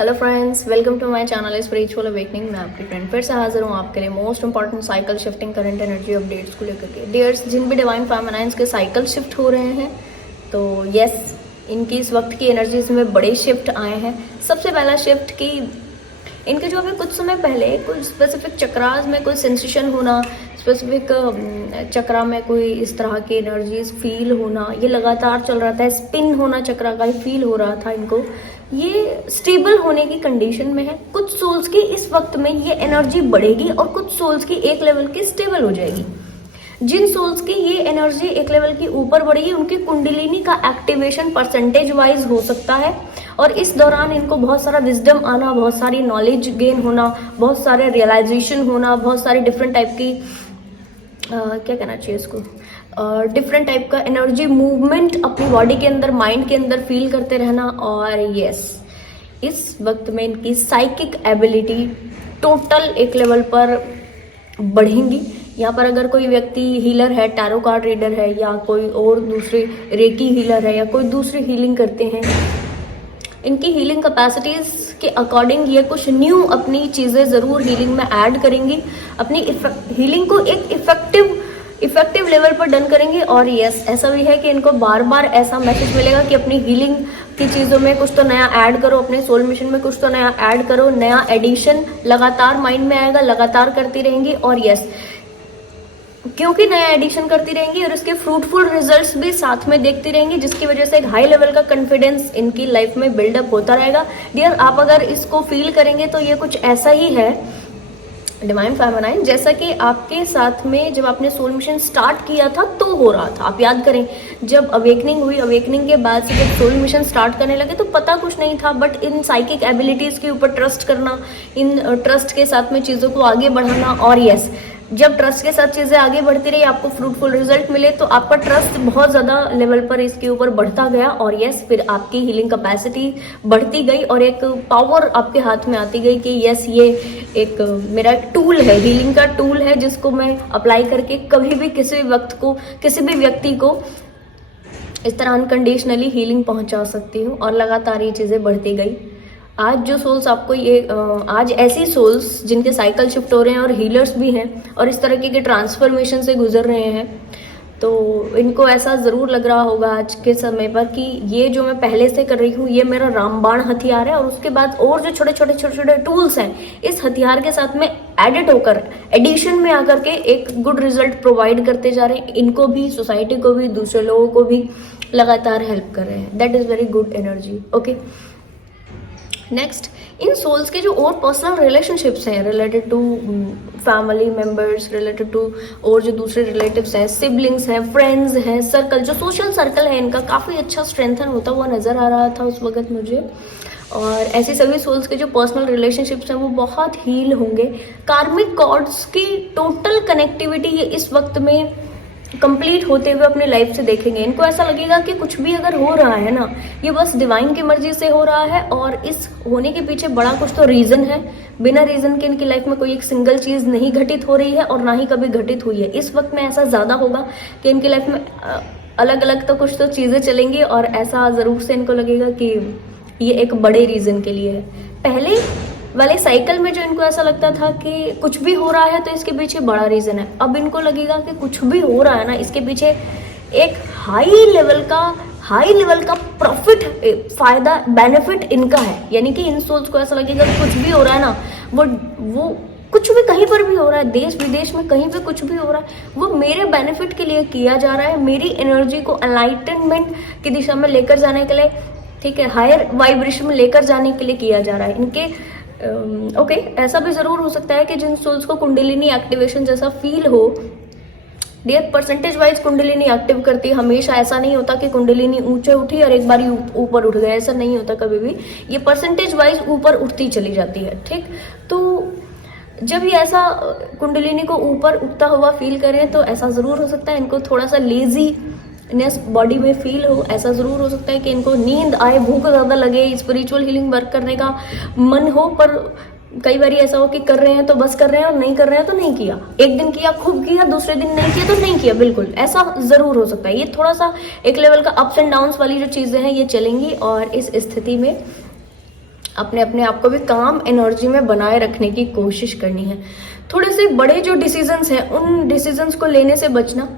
Hello friends, welcome to my channel spiritual awakening. मैं आपकी friend फिर से हाजिर हूँ आपके लिए most important cycle shifting current energy updates को लेकर के। डियर्स, जिन भी डिवाइन फेमिनाइंस के साइकिल शिफ्ट हो रहे हैं, तो यस, इनकी इस वक्त की एनर्जीज में बड़े शिफ्ट आए हैं। सबसे पहला शिफ्ट की इनके जो अभी कुछ समय पहले कुछ स्पेसिफिक चक्रास में कोई सेंसेशन होना, स्पेसिफिक चक्रा में कोई इस तरह की एनर्जीज फील होना, ये लगातार चल रहा था। स्पिन होना चक्रा का ही फील हो रहा था इनको। ये स्टेबल होने की कंडीशन में है। कुछ सोल्स की इस वक्त में ये एनर्जी बढ़ेगी और कुछ सोल्स की एक लेवल की स्टेबल हो जाएगी। जिन सोल्स की ये एनर्जी एक लेवल की ऊपर बढ़ेगी, उनकी कुंडलिनी का एक्टिवेशन परसेंटेज वाइज हो सकता है और इस दौरान इनको बहुत सारा विजडम आना, बहुत सारी नॉलेज गेन होना, बहुत सारे रियलाइजेशन होना, बहुत सारी डिफरेंट टाइप की क्या कहना चाहिए इसको, डिफरेंट टाइप का एनर्जी मूवमेंट अपनी बॉडी के अंदर, माइंड के अंदर फील करते रहना। और यस, इस वक्त में इनकी साइकिक एबिलिटी टोटल एक लेवल पर बढ़ेंगी। यहाँ पर अगर कोई व्यक्ति हीलर है, टैरो कार्ड रीडर है, या कोई और दूसरे रेकी हीलर है, या कोई दूसरी हीलिंग करते हैं, इनकी हीलिंग कैपेसिटीज के अकॉर्डिंग ये कुछ न्यू अपनी चीज़ें ज़रूर हीलिंग में ऐड करेंगी। अपनी हीलिंग को एक इफेक्टिव लेवल पर डन करेंगे। और यस, ऐसा भी है कि इनको बार बार ऐसा मैसेज मिलेगा कि अपनी हीलिंग की चीज़ों में कुछ तो नया ऐड करो, अपने सोल मिशन में कुछ तो नया ऐड करो। नया एडिशन लगातार माइंड में आएगा, लगातार करती रहेंगी। और यस, क्योंकि नया एडिशन करती रहेंगी और इसके फ्रूटफुल रिजल्ट्स भी साथ में देखती रहेंगी, जिसकी वजह से एक हाई लेवल का कॉन्फिडेंस इनकी लाइफ में बिल्डअप होता रहेगा। डियर, आप अगर इसको फील करेंगे तो ये कुछ ऐसा ही है डिवाइन फेमिनाइन, जैसा कि आपके साथ में जब आपने सोल मिशन स्टार्ट किया था तो हो रहा था। आप याद करें, जब अवेकनिंग हुई, अवेकनिंग के बाद से जब सोल मिशन स्टार्ट करने लगे तो पता कुछ नहीं था, बट इन साइकिक एबिलिटीज के ऊपर ट्रस्ट करना, इन ट्रस्ट के साथ में चीज़ों को आगे बढ़ाना। और यस, जब ट्रस्ट के साथ चीज़ें आगे बढ़ती रही, आपको फ्रूटफुल रिजल्ट मिले, तो आपका ट्रस्ट बहुत ज़्यादा लेवल पर इसके ऊपर बढ़ता गया। और यस, फिर आपकी हीलिंग कैपेसिटी बढ़ती गई और एक पावर आपके हाथ में आती गई कि यस, ये एक मेरा टूल है, हीलिंग का टूल है, जिसको मैं अप्लाई करके कभी भी किसी भी वक्त को, किसी भी व्यक्ति को इस तरह अनकंडीशनली हीलिंग पहुंचा सकती हूँ। और लगातार ये चीज़ें बढ़ती गई। आज जो सोल्स आपको आज ऐसी सोल्स जिनके साइकिल शिफ्ट हो रहे हैं और हीलर्स भी हैं और इस तरह के ट्रांसफॉर्मेशन से गुजर रहे हैं, तो इनको ऐसा ज़रूर लग रहा होगा आज के समय पर कि ये जो मैं पहले से कर रही हूँ, ये मेरा रामबाण हथियार है। और उसके बाद और जो छोटे छोटे टूल्स हैं, इस हथियार के साथ में एडिट होकर, एडिशन में आकर के एक गुड रिजल्ट प्रोवाइड करते जा रहे हैं। इनको भी, सोसाइटी को भी, दूसरे लोगों को भी लगातार हेल्प कर रहे हैं। That is very good energy. Okay, next, इन सोल्स के जो और पर्सनल रिलेशनशिप्स हैं related to family members, related to और जो दूसरे रिलेटिव्स हैं, सिबलिंग्स हैं, फ्रेंड्स हैं, सर्कल, जो सोशल सर्कल है, इनका काफ़ी अच्छा स्ट्रेंथन होता हुआ नज़र आ रहा था उस वक्त मुझे। और ऐसे सभी सोल्स के जो पर्सनल रिलेशनशिप्स हैं वो बहुत हील होंगे। कार्मिक कॉर्ड्स की टोटल कनेक्टिविटी ये इस वक्त में कंप्लीट होते हुए अपने लाइफ से देखेंगे। इनको ऐसा लगेगा कि कुछ भी अगर हो रहा है ना, ये बस डिवाइन की मर्जी से हो रहा है और इस होने के पीछे बड़ा कुछ तो रीजन है। बिना रीजन के इनकी लाइफ में कोई एक सिंगल चीज नहीं घटित हो रही है और ना ही कभी घटित हुई है। इस वक्त में ऐसा ज्यादा होगा कि इनकी लाइफ में अलग अलग तो कुछ तो चीजें चलेंगी और ऐसा जरूर से इनको लगेगा कि ये एक बड़े रीजन के लिए है। पहले वाले साइकिल में जो इनको ऐसा लगता था कि कुछ भी हो रहा है तो इसके पीछे बड़ा रीजन है, अब इनको लगेगा कि कुछ भी हो रहा है ना, इसके पीछे एक हाई लेवल का प्रॉफिट, फायदा, बेनिफिट इनका है। यानी कि इन सोल्स को ऐसा लगेगा कि कुछ भी हो रहा है ना, वो कुछ भी कहीं पर भी हो रहा है, देश विदेश में कहीं पे कुछ भी हो रहा है, वो मेरे बेनिफिट के लिए किया जा रहा है, मेरी एनर्जी को एनलाइटनमेंट की दिशा में लेकर जाने के लिए, ठीक है, हायर वाइब्रेशन में लेकर जाने के लिए किया जा रहा है। इनके ओके, ऐसा भी जरूर हो सकता है कि जिन सोल्स को कुंडलिनी एक्टिवेशन जैसा फील हो, dear, percentage wise kundalini active करती है। हमेशा ऐसा नहीं होता कि कुंडलिनी ऊंचे उठी और एक बार ऊपर उठ गए, ऐसा नहीं होता कभी भी। ये परसेंटेज वाइज ऊपर उठती चली जाती है, ठीक। तो जब ये ऐसा कुंडलिनी को ऊपर उठता हुआ फील करें तो ऐसा जरूर हो सकता है इनको थोड़ा सा लेजीनेस बॉडी में फील हो। ऐसा जरूर हो सकता है कि इनको नींद आए, भूख ज्यादा लगे, स्पिरिचुअल हीलिंग वर्क करने का मन हो, पर कई बार ऐसा हो कि कर रहे हैं तो बस कर रहे हैं और नहीं कर रहे हैं तो नहीं किया। एक दिन किया, खूब किया, दूसरे दिन नहीं किया तो नहीं किया। बिल्कुल ऐसा जरूर हो सकता है। ये थोड़ा सा एक लेवल का अप्स एंड डाउन्स वाली जो चीजें हैं ये चलेंगी और इस स्थिति में अपने अपने आप को भी काम एनर्जी में बनाए रखने की कोशिश करनी है। थोड़े से बड़े जो डिसीजंस हैं उन डिसीजंस को लेने से बचना,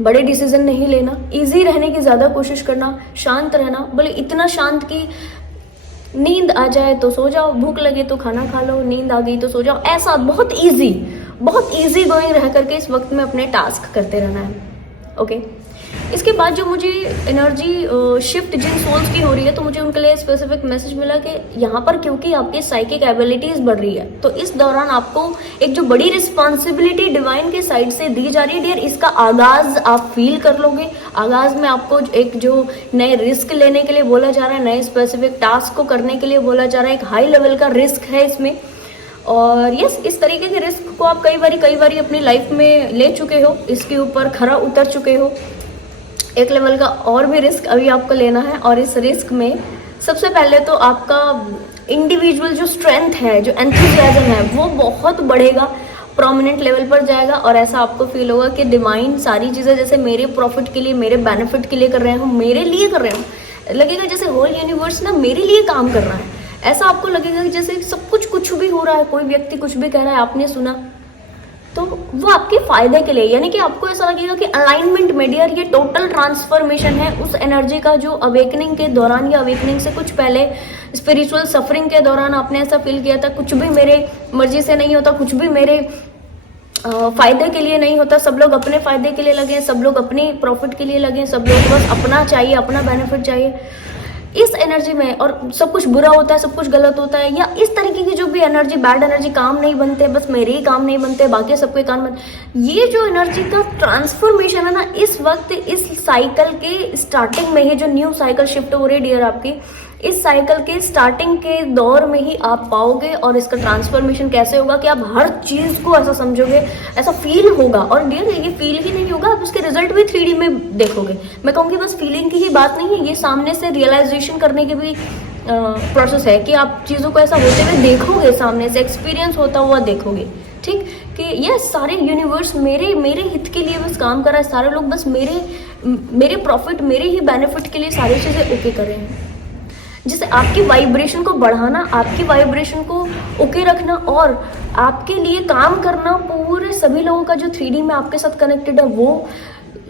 बड़े डिसीजन नहीं लेना, इजी रहने की ज़्यादा कोशिश करना, शांत रहना, भले इतना शांत कि नींद आ जाए तो सो जाओ, भूख लगे तो खाना खा लो, नींद आ गई तो सो जाओ, ऐसा बहुत इजी गोइंग रह करके इस वक्त में अपने टास्क करते रहना है। ओके, इसके बाद जो मुझे एनर्जी शिफ्ट जिन सोल्स की हो रही है, तो मुझे उनके लिए स्पेसिफिक मैसेज मिला कि यहाँ पर क्योंकि आपकी साइकिक एबिलिटीज बढ़ रही है, तो इस दौरान आपको एक जो बड़ी रिस्पॉन्सिबिलिटी डिवाइन के साइड से दी जा रही है डियर, इसका आगाज आप फील कर लोगे। आगाज में आपको एक जो नए रिस्क लेने के लिए बोला जा रहा है, नए स्पेसिफिक टास्क को करने के लिए बोला जा रहा है, एक हाई लेवल का रिस्क है इसमें। और यस, इस तरीके के रिस्क को आप कई बारी अपनी लाइफ में ले चुके हो, इसके ऊपर खरा उतर चुके हो। एक लेवल का और भी रिस्क अभी आपको लेना है, और इस रिस्क में सबसे पहले तो आपका इंडिविजुअल जो स्ट्रेंथ है, जो एंथुसियाज्म है, वो बहुत बढ़ेगा, प्रोमिनेंट लेवल पर जाएगा। और ऐसा आपको फील होगा कि डिवाइन सारी चीज़ें जैसे मेरे प्रॉफिट के लिए, मेरे बेनिफिट के लिए कर रहे हो, मेरे लिए कर रहे हो। लगेगा जैसे होल यूनिवर्स ना मेरे लिए काम कर रहा है। ऐसा आपको लगेगा कि जैसे सब कुछ भी हो रहा है, कोई व्यक्ति कुछ भी कह रहा है, आपने सुना तो वो आपके फायदे के लिए, यानी कि आपको ऐसा लगेगा कि अलाइनमेंट में डियर ये टोटल ट्रांसफॉर्मेशन है उस एनर्जी का जो अवेकनिंग के दौरान या अवेकनिंग से कुछ पहले स्पिरिचुअल सफरिंग के दौरान आपने ऐसा फील किया था, कुछ भी मेरे मर्जी से नहीं होता, कुछ भी मेरे फायदे के लिए नहीं होता, सब लोग अपने फायदे के लिए लगे, सब लोग अपनी प्रॉफिट के लिए लगे, सब लोग बस अपना चाहिए, अपना बेनिफिट चाहिए। इस एनर्जी में, और सब कुछ बुरा होता है, सब कुछ गलत होता है, या इस तरीके की जो भी एनर्जी, बैड एनर्जी, काम नहीं बनते, बस मेरे ही काम नहीं बनते, बाकी सबके काम बनते, ये जो एनर्जी का ट्रांसफॉर्मेशन है ना, इस वक्त इस साइकिल के स्टार्टिंग में ही जो न्यू साइकिल शिफ्ट हो रही है डियर आपकी, इस साइकिल के स्टार्टिंग के दौर में ही आप पाओगे। और इसका ट्रांसफॉर्मेशन कैसे होगा कि आप हर चीज को ऐसा समझोगे, ऐसा फील होगा। और डियर ये फील ही नहीं होगा, आप उसके रिजल्ट भी 3D में देखोगे। मैं कहूँगी बस फीलिंग की ही बात नहीं है, ये सामने से रियलाइजेशन करने की भी प्रोसेस है कि आप चीज़ों को ऐसा होते हुए देखोगे, सामने से एक्सपीरियंस होता हुआ देखोगे। ठीक कि ये सारे यूनिवर्स मेरे हित के लिए बस काम कर रहा है, सारे लोग बस मेरे प्रॉफिट, मेरे ही बेनिफिट के लिए सारी चीज़ें ओके कर रहे हैं। जैसे आपकी वाइब्रेशन को बढ़ाना, आपकी वाइब्रेशन को ओके रखना और आपके लिए काम करना, पूरे सभी लोगों का जो 3D में आपके साथ कनेक्टेड है, वो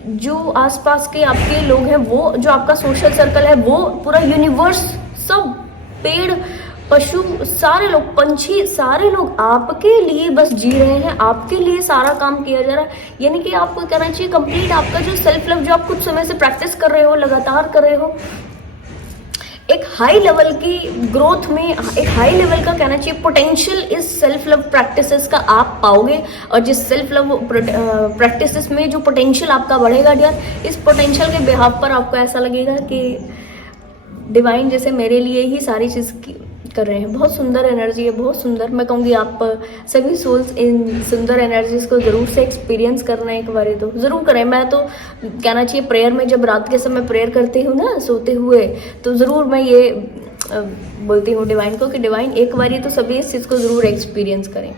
जो आसपास के आपके लोग हैं, वो जो आपका सोशल सर्कल है, वो पूरा यूनिवर्स, सब पेड़ पशु, सारे लोग, पंछी, सारे लोग आपके लिए बस जी रहे हैं, आपके लिए सारा काम किया जा रहा है। यानी कि आपको कहना चाहिए कंप्लीट आपका जो सेल्फ लव, जो आप कुछ समय से प्रैक्टिस कर रहे हो, लगातार कर रहे हो, एक हाई लेवल की ग्रोथ में, एक हाई लेवल का कहना चाहिए पोटेंशियल इस सेल्फ लव प्रैक्टिसेस का आप पाओगे। और जिस सेल्फ लव प्रैक्टिसेस में जो पोटेंशियल आपका बढ़ेगा डियर, इस पोटेंशियल के बिहाफ पर आपको ऐसा लगेगा कि डिवाइन जैसे मेरे लिए ही सारी चीज़ कर रहे हैं। बहुत सुंदर एनर्जी है, बहुत सुंदर। मैं कहूँगी आप सभी सोल्स इन सुंदर एनर्जीज को ज़रूर से एक्सपीरियंस करना, एक बार तो ज़रूर करें। मैं तो कहना चाहिए प्रेयर में, जब रात के समय प्रेयर करती हूँ ना सोते हुए, तो ज़रूर मैं ये बोलती हूँ डिवाइन को कि डिवाइन एक बार तो सभी इस चीज़ को ज़रूर एक्सपीरियंस करें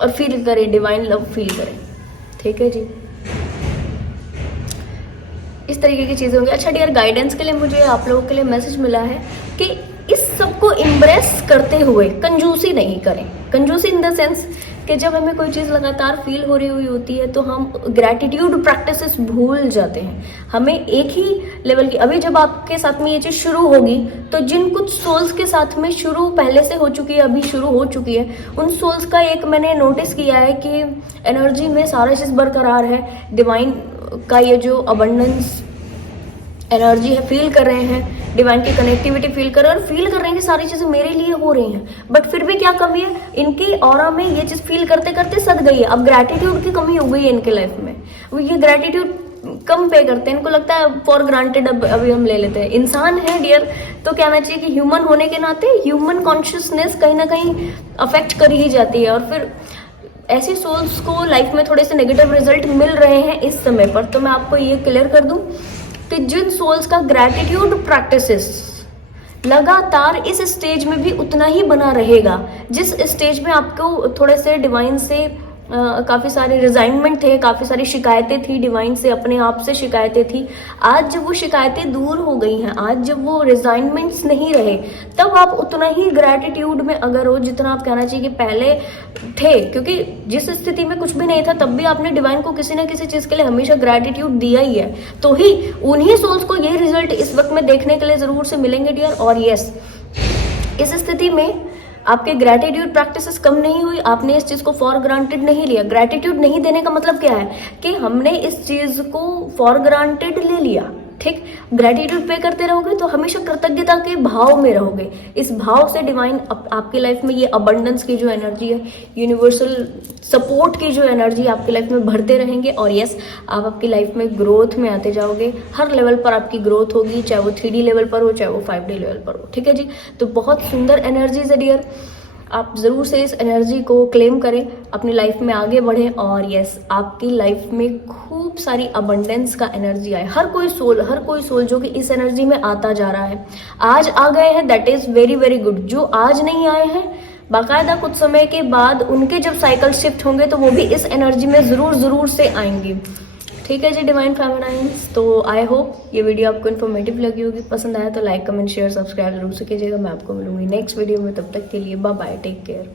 और फील करें, डिवाइन लव फील करें। ठीक है जी, इस तरीके की चीज़ें होंगी। अच्छा डियर, गाइडेंस के लिए मुझे आप लोगों के लिए मैसेज मिला है कि इस सबको इम्प्रेस करते हुए कंजूसी नहीं करें। कंजूसी इन द सेंस कि जब हमें कोई चीज़ लगातार फील हो रही हुई होती है तो हम ग्रैटिट्यूड प्रैक्टिसेस भूल जाते हैं। हमें एक ही लेवल की, अभी जब आपके साथ में ये चीज़ शुरू होगी तो जिन कुछ सोल्स के साथ में शुरू पहले से हो चुकी है, अभी शुरू हो चुकी है, उन सोल्स का एक मैंने नोटिस किया है कि एनर्जी में सारा चीज़ बरकरार है। डिवाइन का ये जो अबंडेंस एनर्जी है फील कर रहे हैं, डिवाइन की कनेक्टिविटी फील कर रहे हैं और फील कर रहे हैं कि सारी चीज़ें मेरे लिए हो रही हैं। बट फिर भी क्या कमी है, इनकी ऑरा में ये चीज़ फील करते करते सद गई है। अब ग्रैटिट्यूड की कमी हो गई है इनके लाइफ में, वो ये ग्रैटिट्यूड कम पे करते हैं। इनको लगता है फॉर ग्रांटेड अभी हम ले लेते हैं। इंसान है डियर, तो कहना चाहिए कि ह्यूमन होने के नाते ह्यूमन कॉन्शियसनेस कहीं ना कहीं अफेक्ट कर ही जाती है। और फिर ऐसी सोल्स को लाइफ में थोड़े से नेगेटिव रिजल्ट मिल रहे हैं इस समय पर। तो मैं आपको ये क्लियर कर दूं कि जिन सोल्स का ग्रैटिट्यूड प्रैक्टिसेस लगातार इस स्टेज में भी उतना ही बना रहेगा, जिस स्टेज में आपको थोड़े से डिवाइन से काफ़ी सारे रिजाइनमेंट थे, काफ़ी सारी शिकायतें थी डिवाइन से, अपने आप से शिकायतें थी। आज जब वो शिकायतें दूर हो गई हैं, आज जब वो रिजाइनमेंट्स नहीं रहे, तब आप उतना ही ग्रैटिट्यूड में अगर हो जितना आप कहना चाहिए कि पहले थे। क्योंकि जिस स्थिति में कुछ भी नहीं था तब भी आपने डिवाइन को किसी ना किसी चीज़ के लिए हमेशा ग्रैटिट्यूड दिया ही है, तो ही उन्हीं सोल्स को ये रिजल्ट इस वक्त में देखने के लिए ज़रूर से मिलेंगे डियर। और यस, इस स्थिति में आपके ग्रैटिट्यूड प्रैक्टिसेस कम नहीं हुई, आपने इस चीज़ को फॉर ग्रांटेड नहीं लिया। ग्रैटिट्यूड नहीं देने का मतलब क्या है कि हमने इस चीज़ को फॉर ग्रांटेड ले लिया, ठीक। ग्रैटिट्यूड पे करते रहोगे तो हमेशा कृतज्ञता के भाव में रहोगे। इस भाव से डिवाइन आपकी लाइफ में ये अबंडेंस की जो एनर्जी है, यूनिवर्सल सपोर्ट की जो एनर्जी आपकी लाइफ में भरते रहेंगे। और यस, आप आपकी लाइफ में ग्रोथ में आते जाओगे, हर लेवल पर आपकी ग्रोथ होगी, चाहे वो 3D लेवल पर हो, चाहे वो 5D लेवल पर हो, ठीक है जी। तो बहुत सुंदर एनर्जीज है डियर, आप ज़रूर से इस एनर्जी को क्लेम करें, अपनी लाइफ में आगे बढ़ें। और यस, आपकी लाइफ में खूब सारी अबंडेंस का एनर्जी आए। हर कोई सोल जो कि इस एनर्जी में आता जा रहा है, आज आ गए हैं, that is very very good. जो आज नहीं आए हैं, बाकायदा कुछ समय के बाद उनके जब साइकिल शिफ्ट होंगे तो वो भी इस एनर्जी में ज़रूर से आएंगे, ठीक है जी डिवाइन फेमिनाइंस। तो आई होप ये वीडियो आपको इन्फॉर्मेटिव लगी होगी। पसंद आया तो लाइक, कमेंट, शेयर, सब्सक्राइब जरूर से कीजिएगा। मैं आपको मिलूंगी नेक्स्ट वीडियो में, तब तक के लिए बाय बाय, टेक केयर।